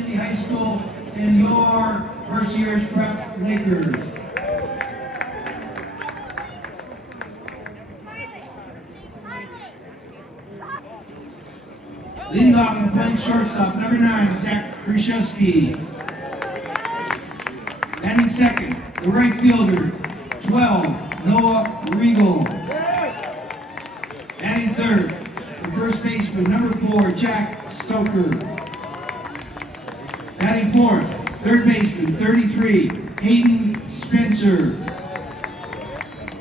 City High School and your first year's prep Lakers. Leading off and playing shortstop, number 9, Zach Krzyzewski. Batting second, the right fielder, 12, Noah Regal. Batting third, the first baseman, number 4, Jack Stoker. Batting fourth, third baseman, 33, Hayden Spencer.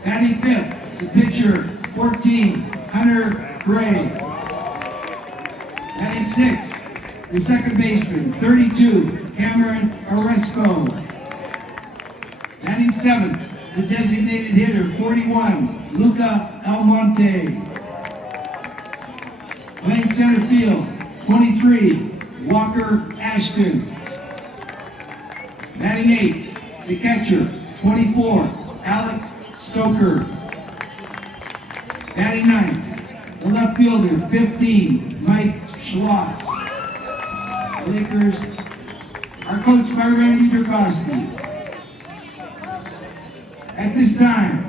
Batting fifth, the pitcher, 14, Hunter Gray. Batting sixth, the second baseman, 32, Cameron Oresco. Batting seventh, the designated hitter, 41, Luca Almonte. Playing center field, 23, Walker Ashton. Batting eighth, the catcher, 24, Alex Stoker. Batting ninth, the left fielder, 15, Mike Schloss. The Lakers are coached by Randy Durkowski. At this time,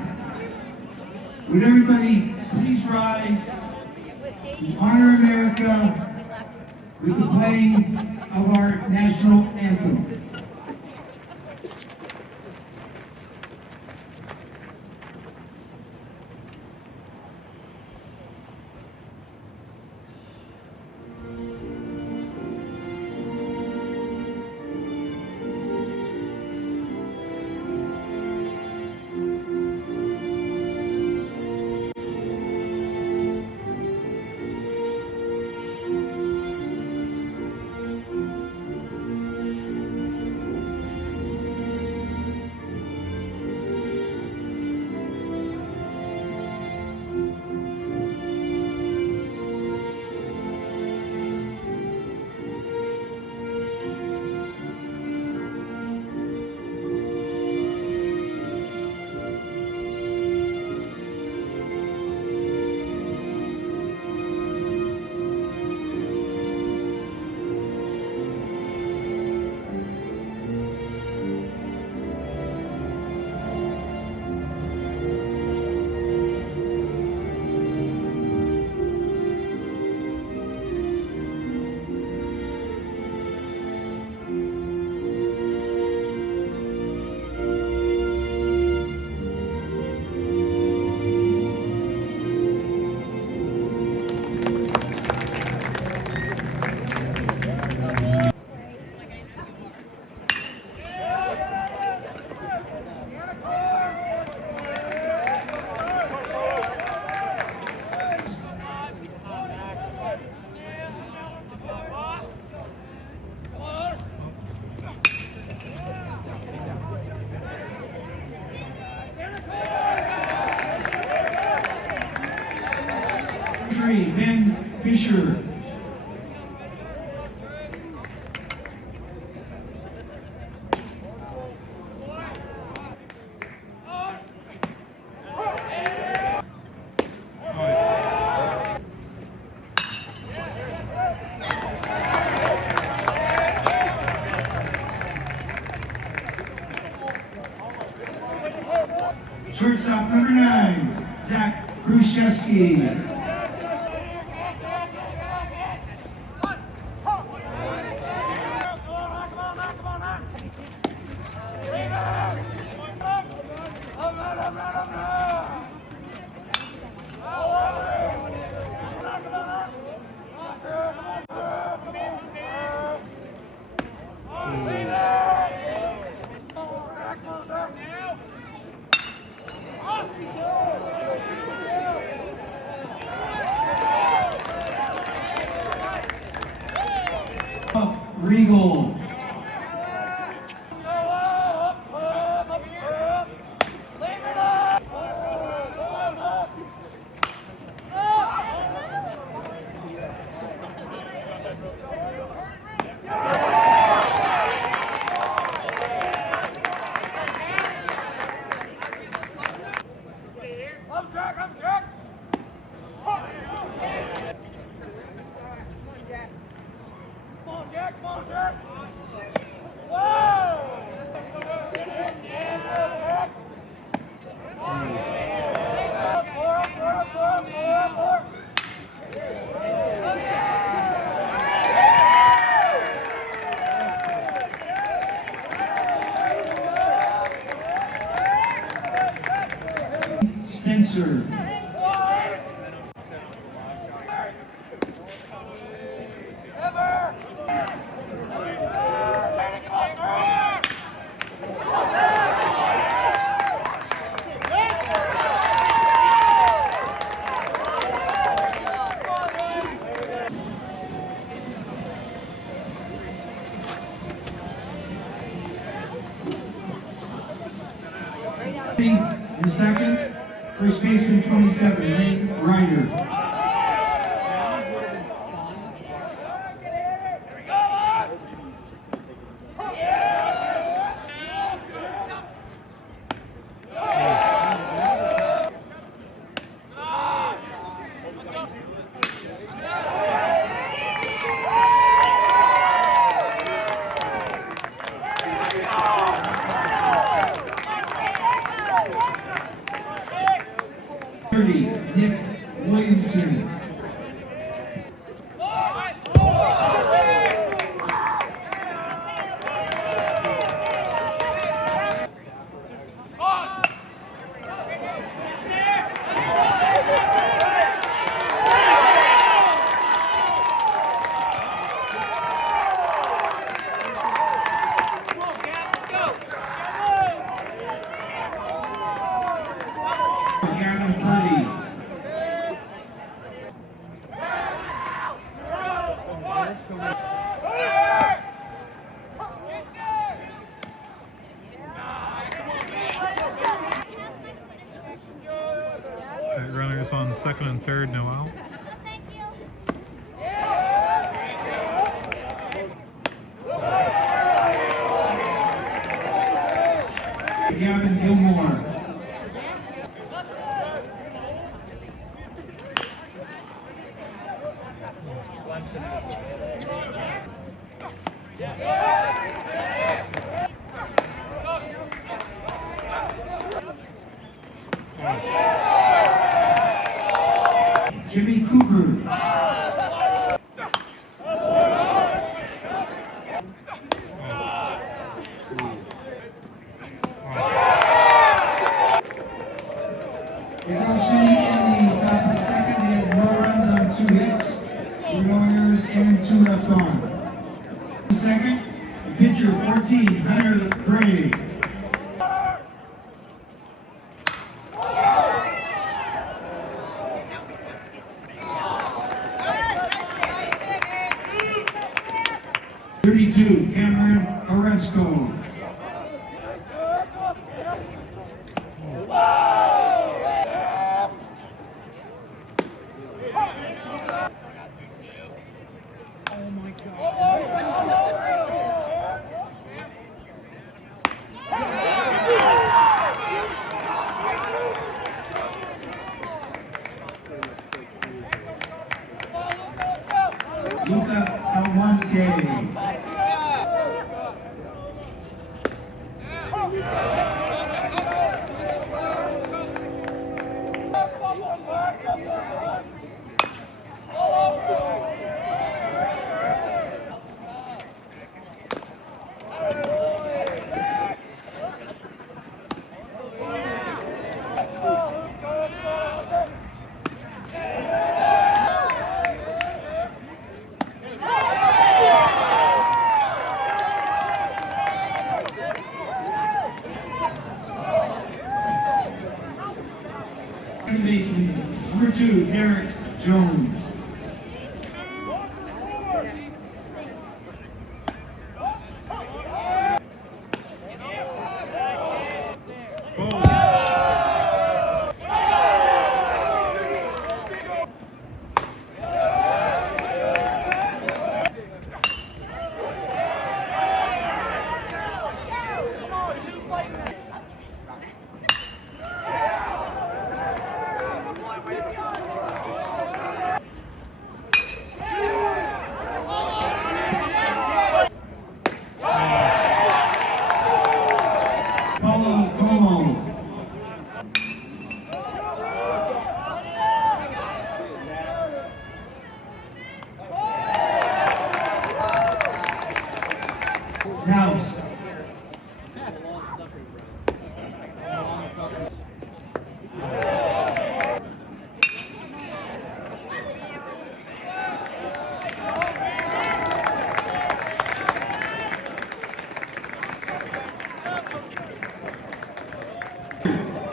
would everybody please rise to honor America with the playing of our national anthem. Ben Fisher. Shortstop number 9, Zach Krzyzewski. serve. In second, first baseman 27, Lane Ryder. Nick Williamson. Gavin Purdy. Runners on second and third, no outs. Gavin Gilmore. Jimmy Cooper. City in the top of the second, they had no runs on 2 hits, no errors, and 2 left on. Second, the pitcher 14, Hunter Gray. .32, Cameron Oresco. Luca Almonte. Baseman number 2, Derek Jones. House.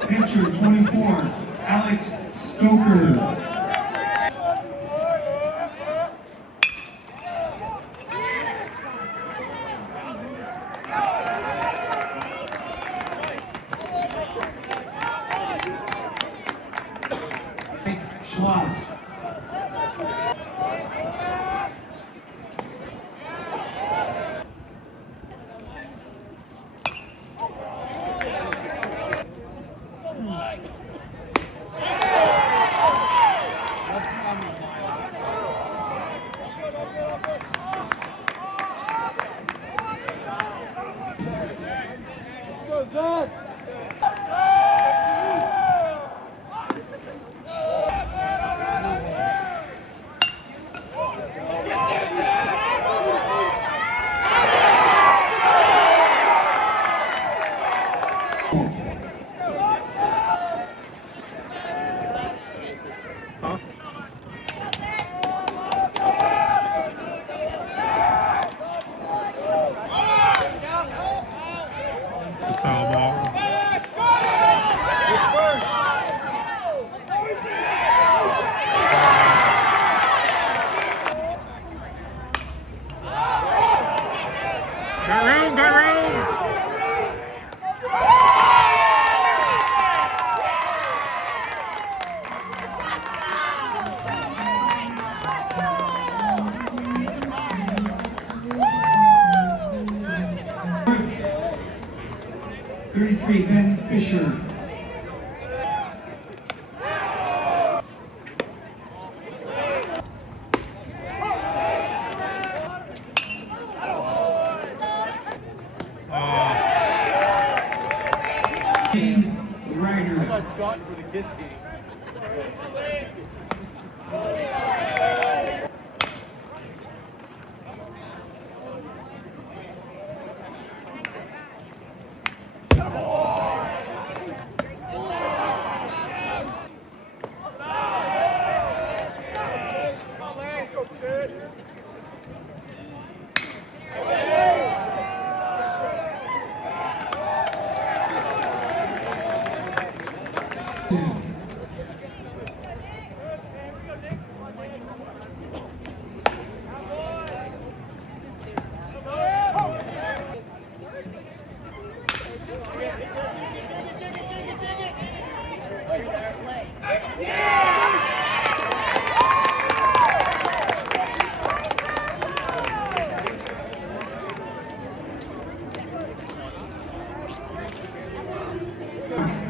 Pitcher 24, Alex Stoker. Schloss. Foul ball. Got room, got room. Ben Fisher. Ryder. Scott for the kiss team.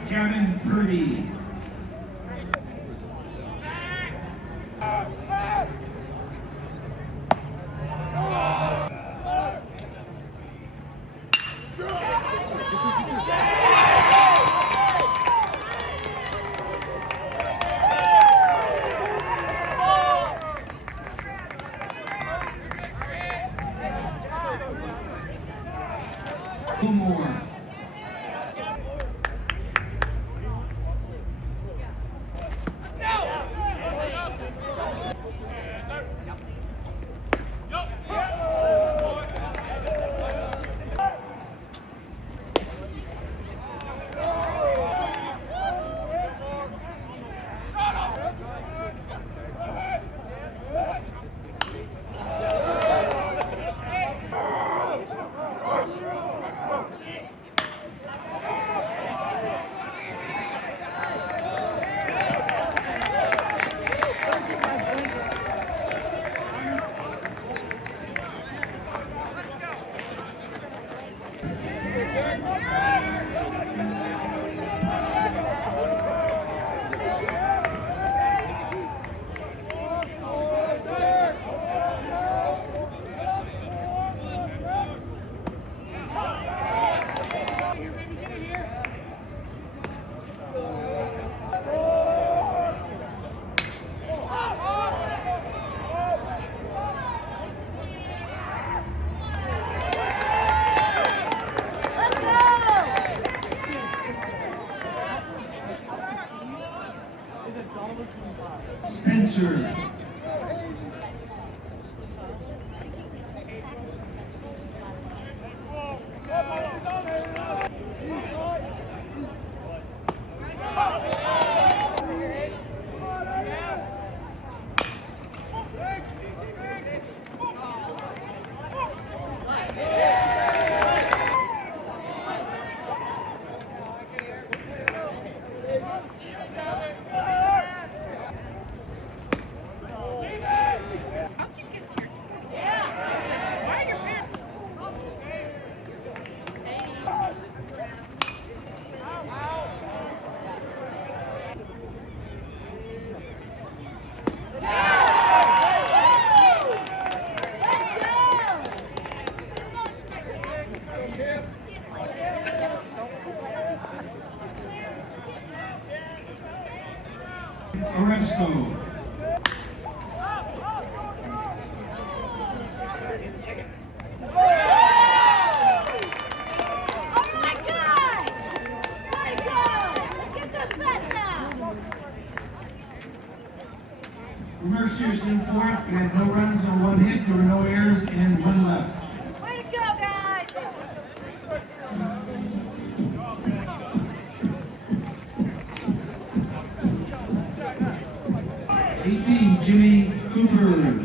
Kevin Purdy. More. Spencer. Oresco. Merciers in fourth, we had no runs or one hit, there were no errors, and one left. Way to go, guys! 18, Jimmy Cooper.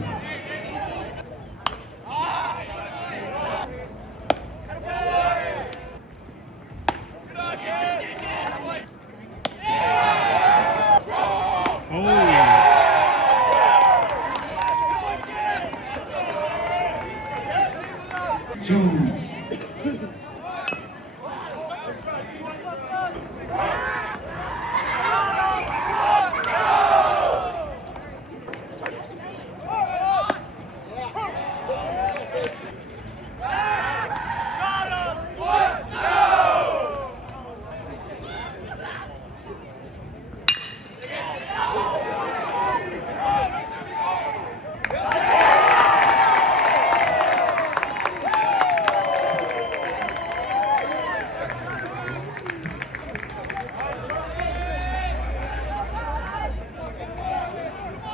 Jones.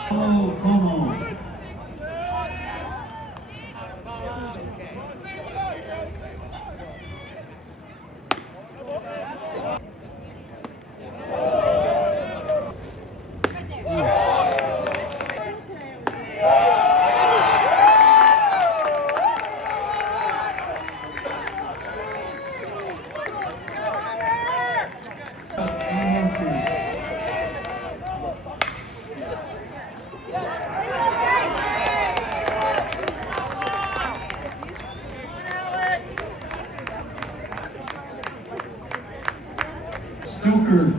Paulo Como. Stoker.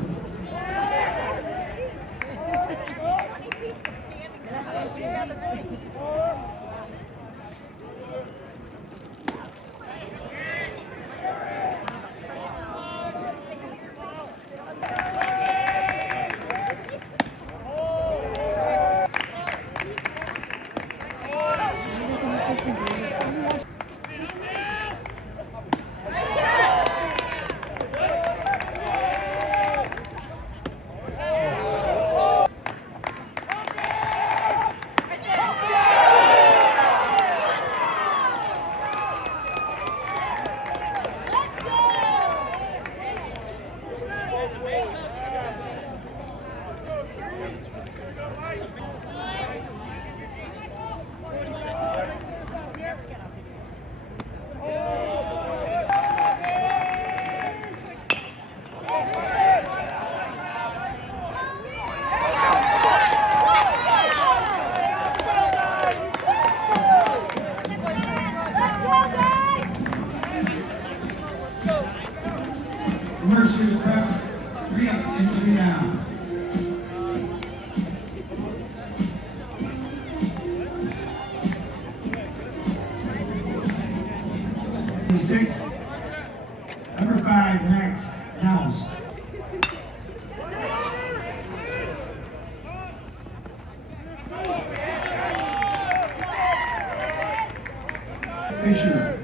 Mercer's prep, 3 up and 3 down. Six, number 5, Max House. Fisher.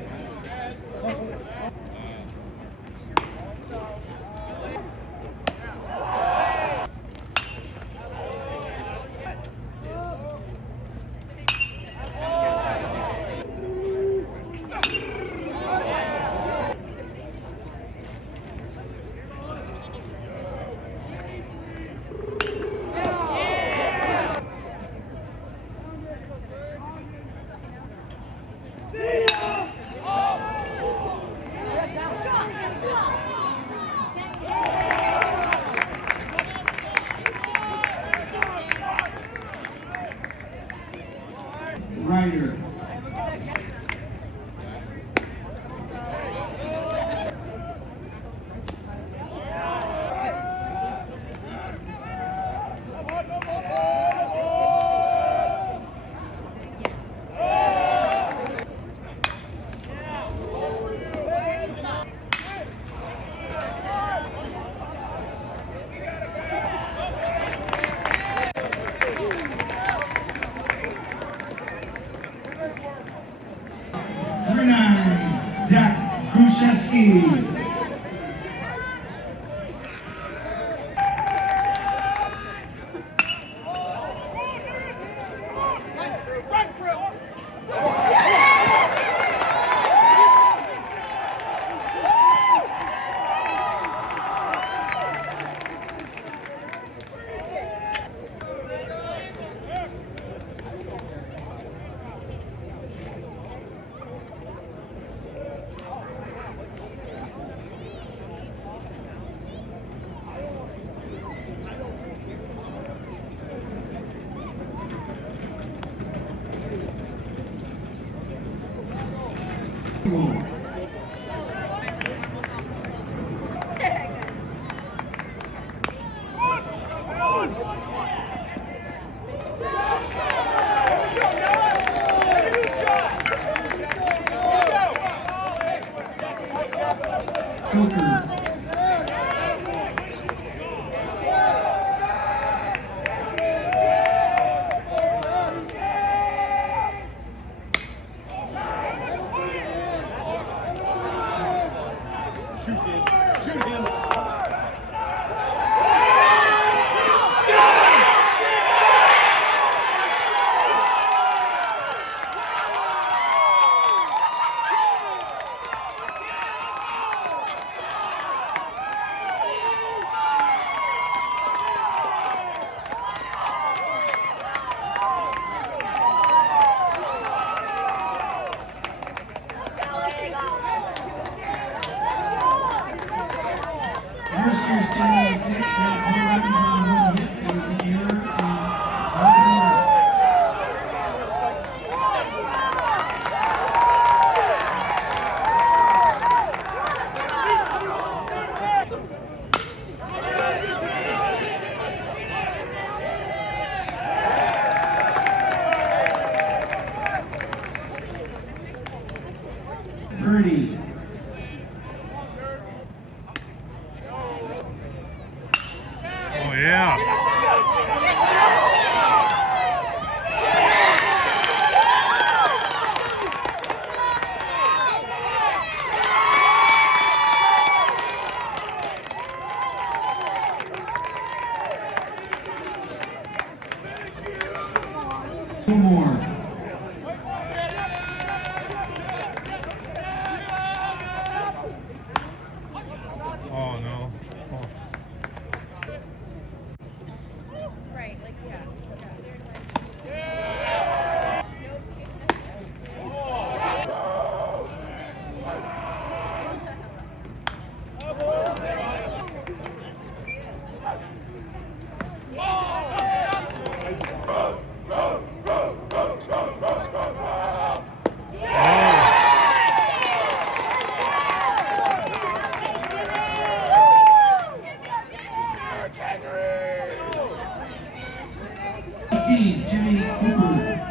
Steve. Coker. Shoot him! Shoot him! 6, had 4 runs on 1 hit. There was an error in Harvard. Purdy. Oh, yeah. More. Oh, no. Oh. Right, like, yeah. Jimmy Cooper.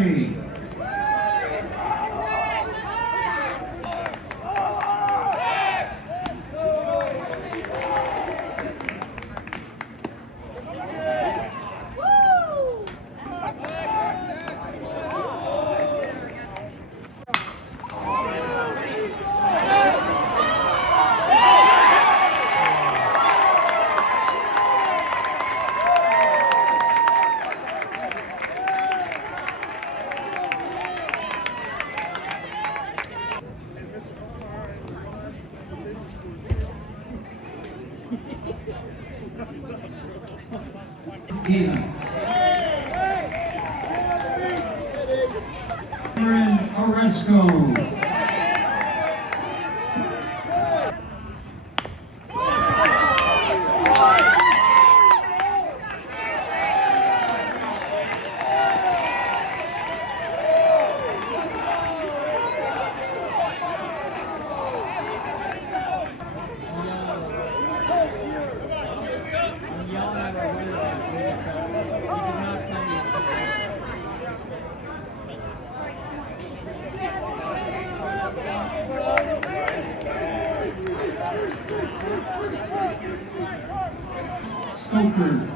play. Dina. Aaron Oresco. Stoker.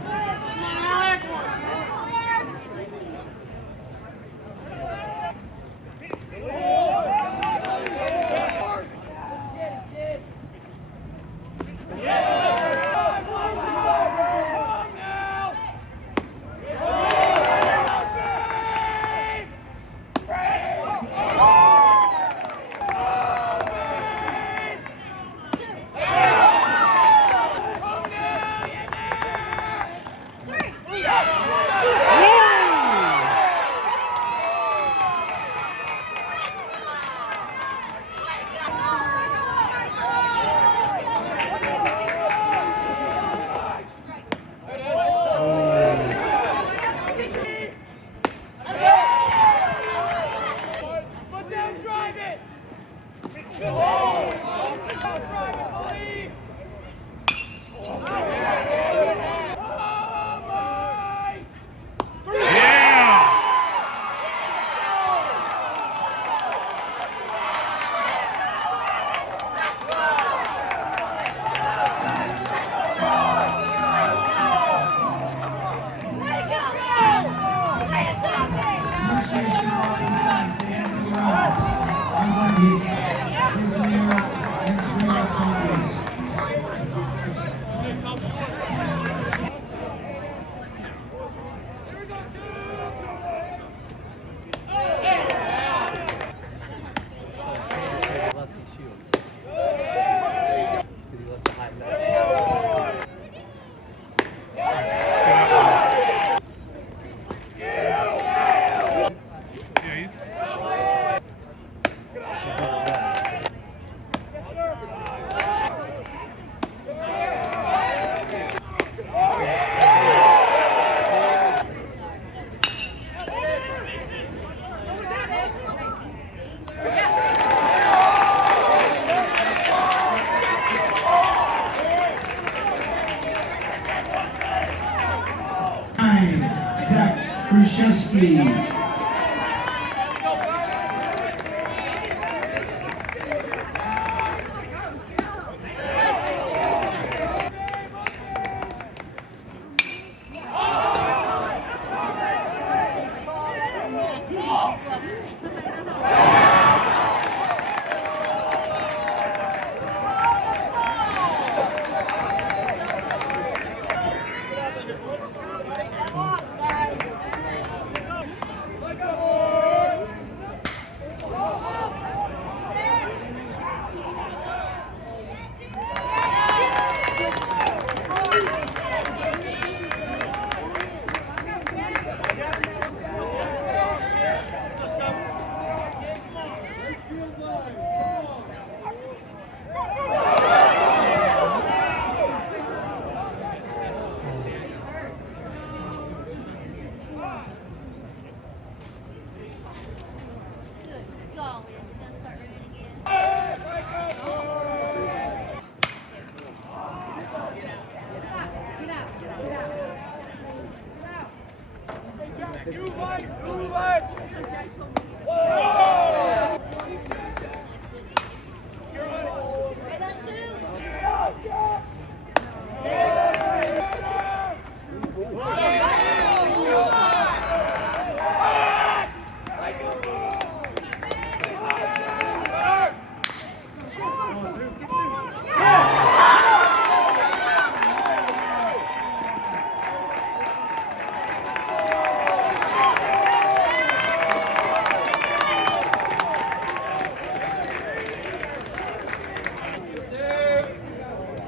Zach Krzyzewski.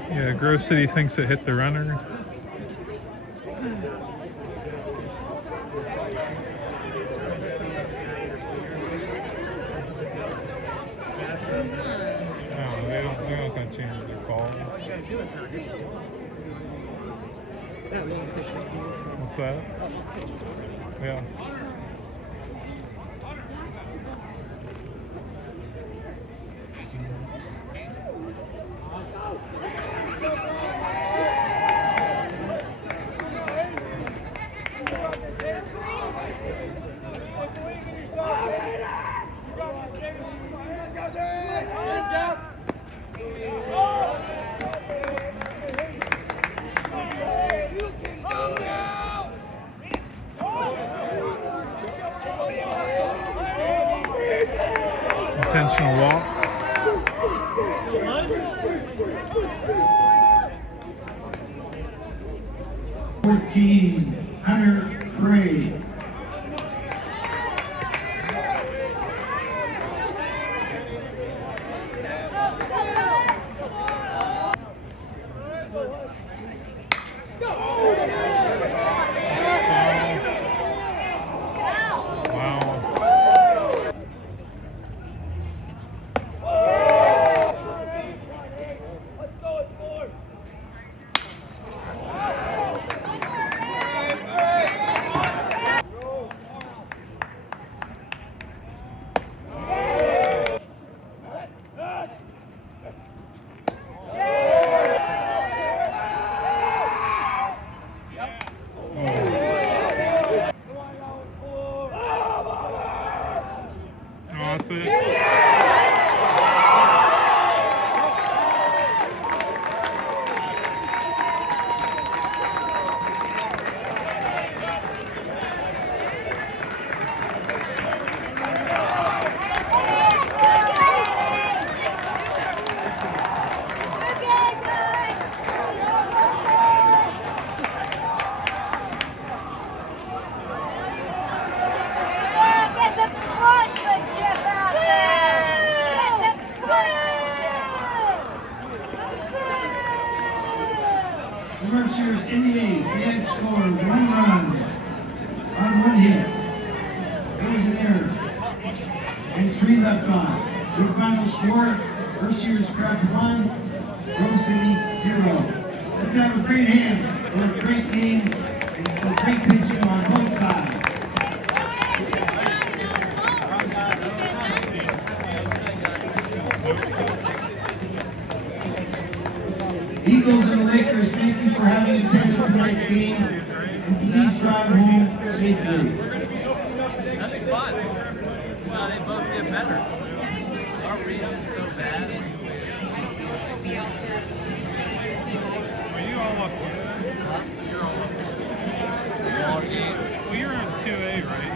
Yeah, Grove City thinks it hit the runner. No, they're not going to change their call. What's that? Yeah. Intentional walk. Hunter Craig. That's it. The Merciers in the eighth, they had scored 1 run on 1 hit. There was an error. And 3 left on. Your final score, Merciers cracked 1, Grove City 0. Let's have a great hand for a great game and for great pitching on both sides. Eagles and the Lakers, thank you for having attended tonight's game, and please drive home safely. Nothing fun. Well, they both get better. Our region's so bad. Are you all up here? You're all game. Well, you're in 2A, right?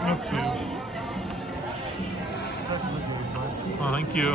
Let's see. Oh, thank you.